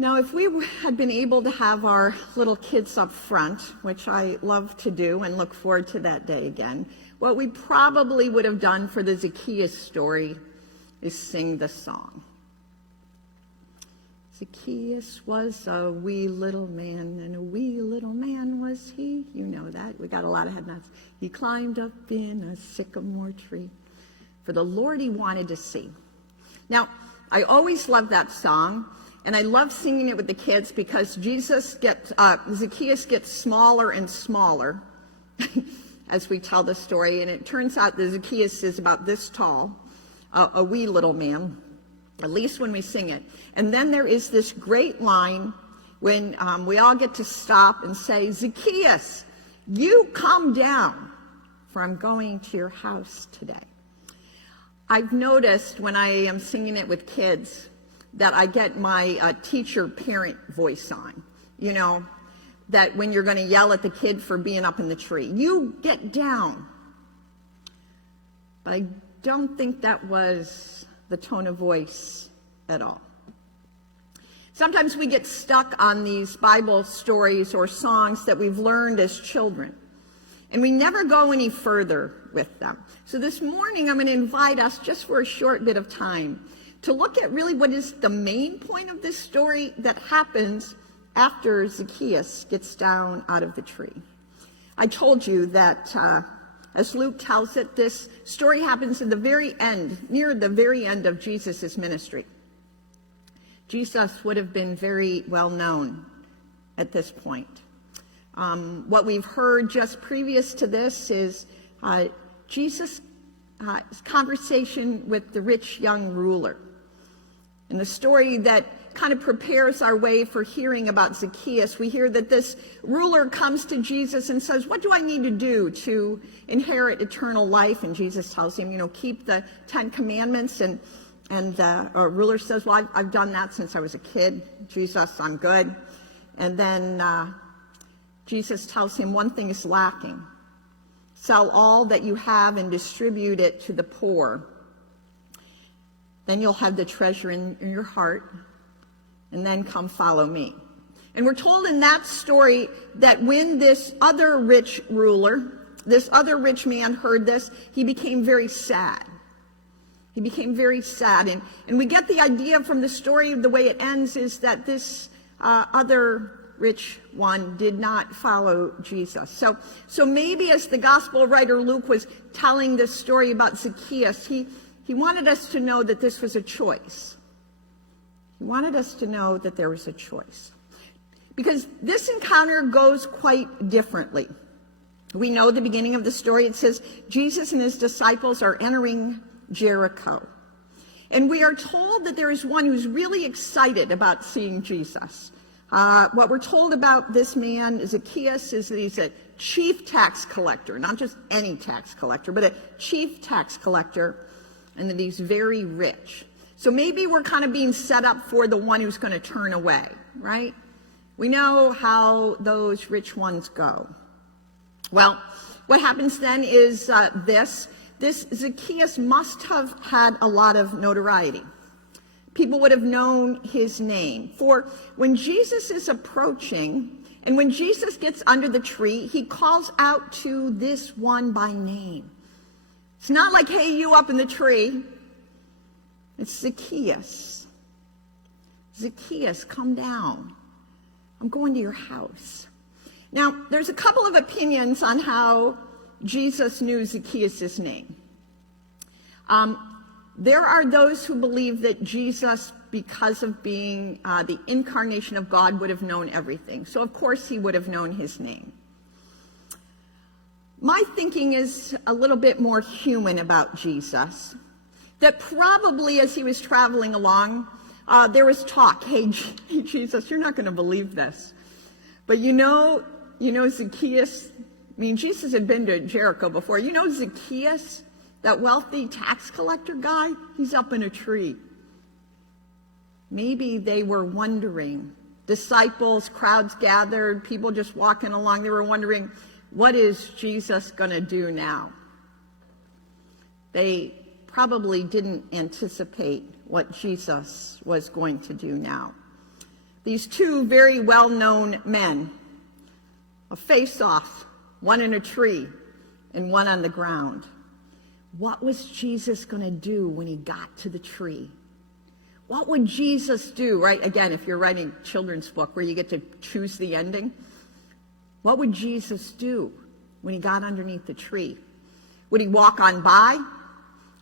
Now, if we had been able to have our little kids up front, which I love to do and look forward to that day again, what we probably would have done for the Zacchaeus story is sing the song. Zacchaeus was a wee little man, and a wee little man was he. You know that. We got a lot of head nods. He climbed up in a sycamore tree, for the Lord he wanted to see. Now, I always love that song, and I love singing it with the kids because Zacchaeus gets smaller and smaller as we tell the story, and it turns out that Zacchaeus is about this tall, a wee little man, at least when we sing it. And then there is this great line when we all get to stop and say, Zacchaeus, you come down, for I'm going to your house today. I've noticed when I am singing it with kids that I get my teacher-parent voice on. You know, that when you're going to yell at the kid for being up in the tree, you get down. But I don't think that was the tone of voice at all. Sometimes we get stuck on these Bible stories or songs that we've learned as children, and we never go any further with them. So this morning I'm going to invite us just for a short bit of time to look at really what is the main point of this story that happens after Zacchaeus gets down out of the tree. I told you that as Luke tells it, this story happens in the very end, near the very end of Jesus' ministry. Jesus would have been very well known at this point. What we've heard just previous to this is Jesus' conversation with the rich young ruler. And the story that kind of prepares our way for hearing about Zacchaeus, we hear that this ruler comes to Jesus and says, what do I need to do to inherit eternal life? And Jesus tells him, keep the 10 Commandments. And our ruler says, well, I've done that since I was a kid. Jesus, I'm good. And then Jesus tells him one thing is lacking. Sell all that you have and distribute it to the poor. Then you'll have the treasure in your heart. And then come follow me. And we're told in that story that when this other rich ruler, this other rich man heard this, he became very sad. He became very sad. And we get the idea from the story, the way it ends, is that this other rich one did not follow Jesus. So maybe as the gospel writer Luke was telling this story about Zacchaeus, he wanted us to know that this was a choice. He wanted us to know that there was a choice. Because this encounter goes quite differently. We know the beginning of the story. It says Jesus and his disciples are entering Jericho. And we are told that there is one who's really excited about seeing Jesus. What we're told about this man, Zacchaeus, is that he's a chief tax collector, not just any tax collector, but a chief tax collector, and that he's very rich. So maybe we're kind of being set up for the one who's going to turn away, right? We know how those rich ones go. Well, what happens then is this Zacchaeus must have had a lot of notoriety. People would have known his name. For when Jesus is approaching, and when Jesus gets under the tree, he calls out to this one by name. It's not like, hey, you up in the tree. It's Zacchaeus. Zacchaeus, come down. I'm going to your house. Now, there's a couple of opinions on how Jesus knew Zacchaeus' name. There are those who believe that Jesus, because of being the incarnation of God, would have known everything. So, of course, he would have known his name. My thinking is a little bit more human about Jesus. That probably as he was traveling along, there was talk, hey, Jesus, you're not going to believe this. But you know Zacchaeus, Jesus had been to Jericho before. Zacchaeus, that wealthy tax collector guy, he's up in a tree. Maybe they were wondering, disciples, crowds gathered, people just walking along, they were wondering, what is Jesus going to do now? They probably didn't anticipate what Jesus was going to do now. These two very well-known men, a face-off, one in a tree and one on the ground. What was Jesus going to do when he got to the tree? What would Jesus do, right? Again, if you're writing a children's book where you get to choose the ending, what would Jesus do when he got underneath the tree? Would he walk on by?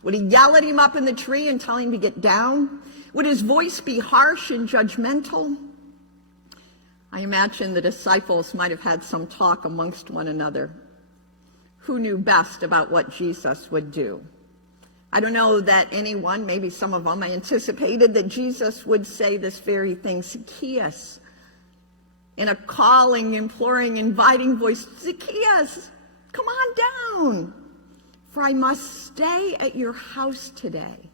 Would he yell at him up in the tree and tell him to get down? Would his voice be harsh and judgmental? I imagine the disciples might have had some talk amongst one another. Who knew best about what Jesus would do? I don't know that anyone, maybe some of them, anticipated that Jesus would say this very thing. Zacchaeus, in a calling, imploring, inviting voice, Zacchaeus, come on down, for I must stay at your house today.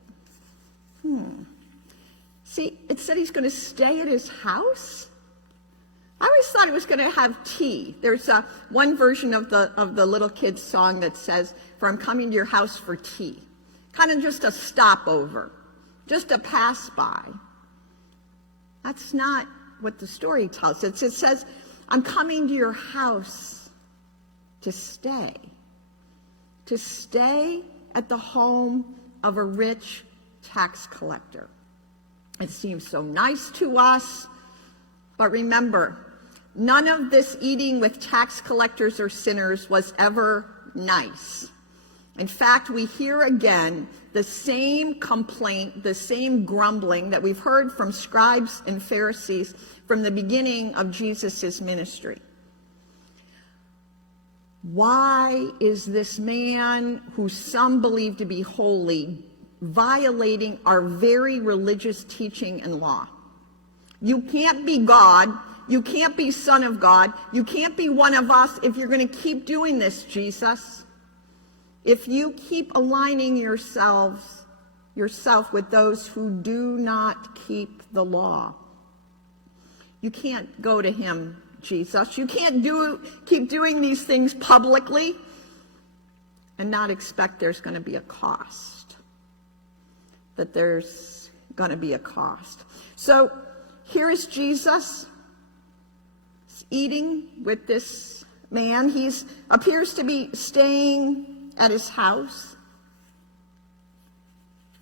See, it said he's going to stay at his house? I always thought he was going to have tea. There's one version of the little kid's song that says, for I'm coming to your house for tea. Kind of just a stopover, just a pass by. That's not what the story tells us. It says, I'm coming to your house to stay at the home of a rich tax collector. It seems so nice to us, but remember, none of this eating with tax collectors or sinners was ever nice. In fact, we hear again the same complaint, the same grumbling that we've heard from scribes and Pharisees from the beginning of Jesus' ministry. Why is this man, who some believe to be holy, violating our very religious teaching and law? You can't be God. You can't be Son of God. You can't be one of us if you're going to keep doing this, Jesus. If you keep aligning yourself with those who do not keep the law. You can't go to him, Jesus. You can't keep doing these things publicly and not expect there's going to be a cost. That there's going to be a cost. So here is Jesus eating with this man. He appears to be staying at his house.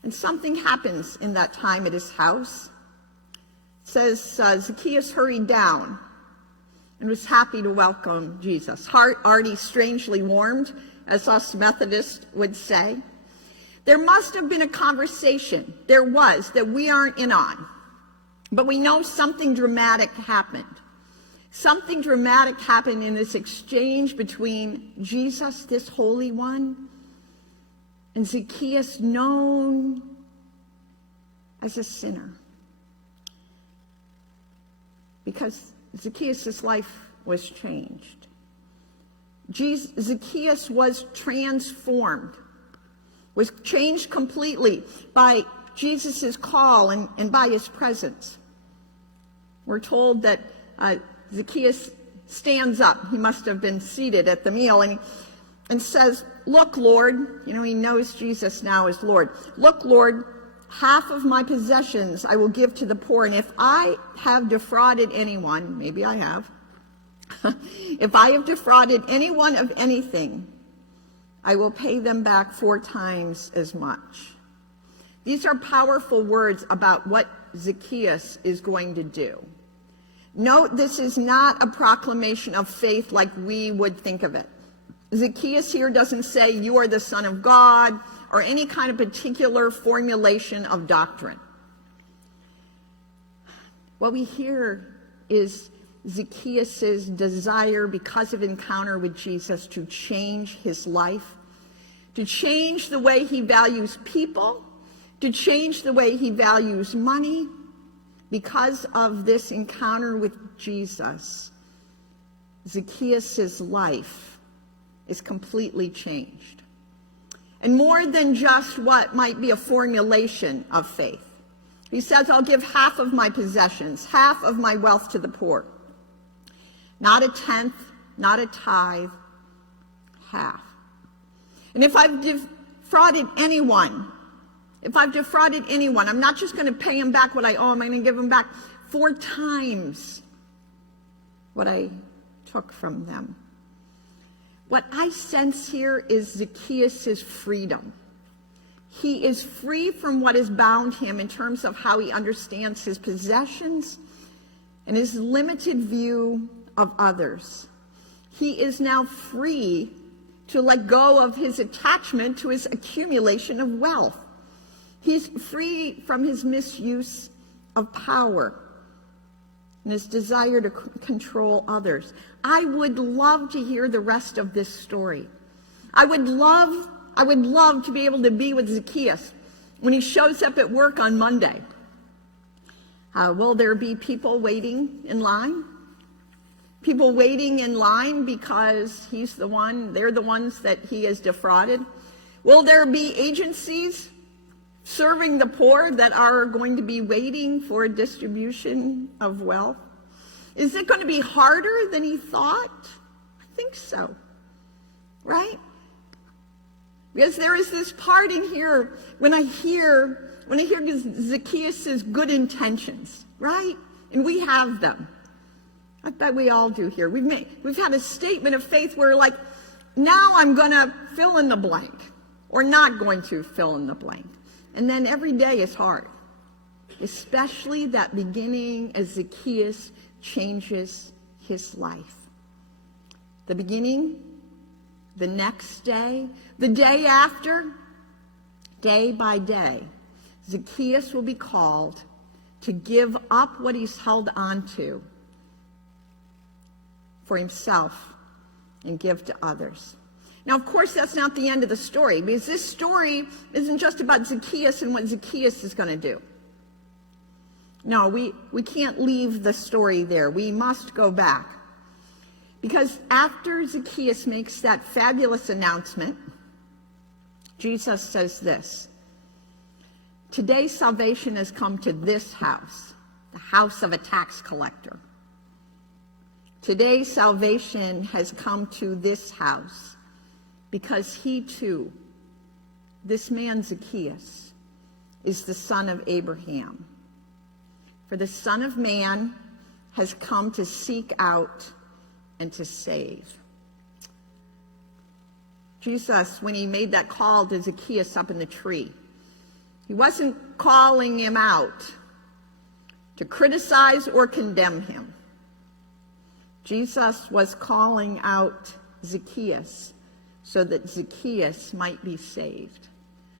And something happens in that time at his house. It says Zacchaeus hurried down and was happy to welcome Jesus. Heart already strangely warmed, as us Methodists would say. There must have been a conversation. There was, that we aren't in on. But we know something dramatic happened. Something dramatic happened in this exchange between Jesus, this Holy One, and Zacchaeus, known as a sinner. Because Zacchaeus' life was changed. Zacchaeus was transformed, was changed completely by Jesus' call and by his presence. We're told that Zacchaeus stands up. He must have been seated at the meal and says, look, Lord, he knows Jesus now is Lord. Look, Lord, half of my possessions I will give to the poor. And if I have defrauded anyone, maybe I have, if I have defrauded anyone of anything, I will pay them back 4 times as much. These are powerful words about what Zacchaeus is going to do. Note, this is not a proclamation of faith like we would think of it. Zacchaeus here doesn't say you are the Son of God or any kind of particular formulation of doctrine. What we hear is Zacchaeus' desire, because of encounter with Jesus, to change his life, to change the way he values people, to change the way he values money. Because of this encounter with Jesus, Zacchaeus' life is completely changed. And more than just what might be a formulation of faith. He says, I'll give half of my possessions, half of my wealth to the poor. Not a tenth, not a tithe, half. And if I've defrauded anyone, I'm not just going to pay him back what I owe him. I'm going to give him back 4 times what I took from them. What I sense here is Zacchaeus' freedom. He is free from what has bound him in terms of how he understands his possessions and his limited view of others. He is now free to let go of his attachment to his accumulation of wealth. He's free from his misuse of power and his desire to control others. I would love to hear the rest of this story. I would love to be able to be with Zacchaeus when he shows up at work on Monday. Will there be people waiting in line? People waiting in line because they're the ones that he has defrauded? Will there be agencies serving the poor that are going to be waiting for a distribution of wealth? Is it going to be harder than he thought? I think so, right? Because there is this part in here when I hear Zacchaeus' good intentions, right? And we have them. I bet we all do here. We've had a statement of faith where like, now I'm going to fill in the blank, or not going to fill in the blank. And then every day is hard, especially that beginning as Zacchaeus changes his life. The beginning, the next day, the day after, day by day, Zacchaeus will be called to give up what he's held on to for himself and give to others. Now, of course, that's not the end of the story, because this story isn't just about Zacchaeus and what Zacchaeus is going to do. No, we can't leave the story there. We must go back. Because after Zacchaeus makes that fabulous announcement, Jesus says this: today salvation has come to this house, the house of a tax collector. Today salvation has come to this house, because he too, this man Zacchaeus, is the son of Abraham. For the Son of Man has come to seek out and to save. Jesus, when he made that call to Zacchaeus up in the tree, he wasn't calling him out to criticize or condemn him. Jesus was calling out Zacchaeus so that Zacchaeus might be saved.